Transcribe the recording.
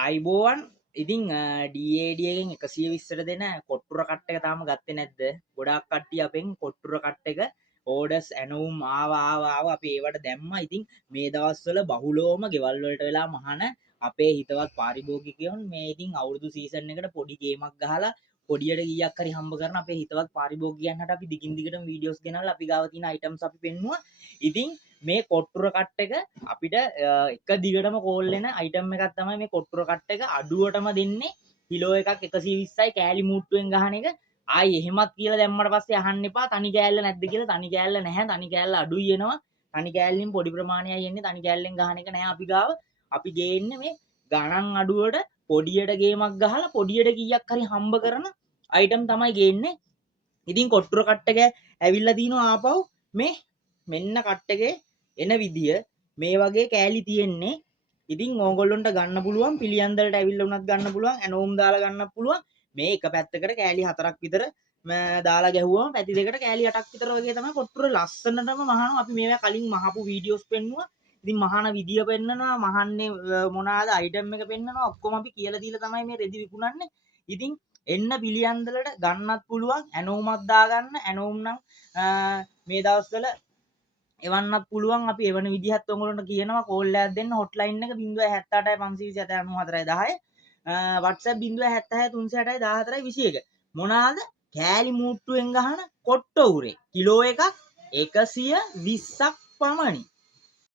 ආයිබෝවන් ඉතින් DAD එකෙන් 120ට දෙන කොට්ටුර කට් එක තාම ගත්තේ නැද්ද? ගොඩාක් කට්ටිය අපෙන් කොට්ටුර කට් එක ඕඩර්ස් ඇනවුම් ආවා අපි ඒවට දැම්මා. ඉතින් මේ දවස්වල බහුලවම ගෙවල් වලට වෙලා මහාන අපේ හිතවත් පාරිභෝගිකයන් මේ ඉතින් අවුරුදු සීසන් එකට පොඩි ගේමක් ගහලා පොඩියට ගියක් හරි හම්බ කරන අපේ හිතවත් පාරිභෝගිකයන්ට අපි දිගින් දිගටම වීඩියෝස් ගෙනල්ලා අපි ගාව තියෙන අයිටම්ස් අපි පෙන්නුවා. ඉතින් මේ කොට්ටුර කට් එක අපිට එක දිගටම කෝල් වෙන අයිටම් එකක් තමයි මේ කොට්ටුර කට් එක අඩුවටම දෙන්නේ කිලෝ එකක් 120යි කෑලි මූට්ටුවෙන් ගහන එක. ආයි එහෙමත් කියලා දැම්මට පස්සේ අහන්න එපා තනි කෑල්ල නැද්ද කියලා. තනි කෑල්ල නැහැ. තනි කෑල්ල අඩුයි එනවා. තනි කෑල්ලෙන් පොඩි ප්‍රමාණයයි එන්නේ. තනි කෑල්ලෙන් ගහන එක නැහැ අපි ගාව. අපි ගේන්නේ මේ ගණන් අඩුවට පොඩියට ගේමක් ගහලා පොඩියට කීයක් හරි හම්බ කරන අයිටම් තමයි ගේන්නේ. ඉතින් කොට්ටුර කට් එක ඇවිල්ලා තිනවා ආපහු මේ මෙන්න කට් එකේ එන විදිය මේ වගේ කෑලි තියෙන්නේ. ඉතින් ඕගොල්ලොන්ට ගන්න පුළුවන් පිළියන්දලට ඇවිල්ලා උනත් ගන්න පුළුවන් ඇනෝම් දාලා ගන්නත් පුළුවන්. මේ එක පැත්තකට කෑලි 4ක් විතර දාලා ගැහුවම පැති දෙකට කෑලි 8ක් විතර වගේ තමයි කොට්ටුර ලස්සනටම මහනවා. අපි මේවා කලින් මහපු වීඩියෝස් පෙන්නුවා. ඉතින් මහාන විදිය පෙන්නනවා මහන්නේ මොනවාද අයිටම් එක පෙන්නනවා ඔක්කොම අපි කියලා දීලා තමයි මේ රෙදි විකුණන්නේ. ඉතින් එන්න පිළියන්දලට ගන්නත් පුළුවන් ඇනෝමක් දාගන්න. ඇනෝම් නම් මේ දවස්වල එවන්නත් පුළුවන්. අපි එවන විදිහත් ඔයගොල්ලන්ට කියනවා කෝල් එකක් දෙන්න හොට්ලයින් එක 078 527 94 10 WhatsApp 076 360 14 21 මොනවාද කෑලි මූට්ටුවෙන් ගහන කොට්ටෝ උරේ කිලෝ එකක් 120ක් පමණි.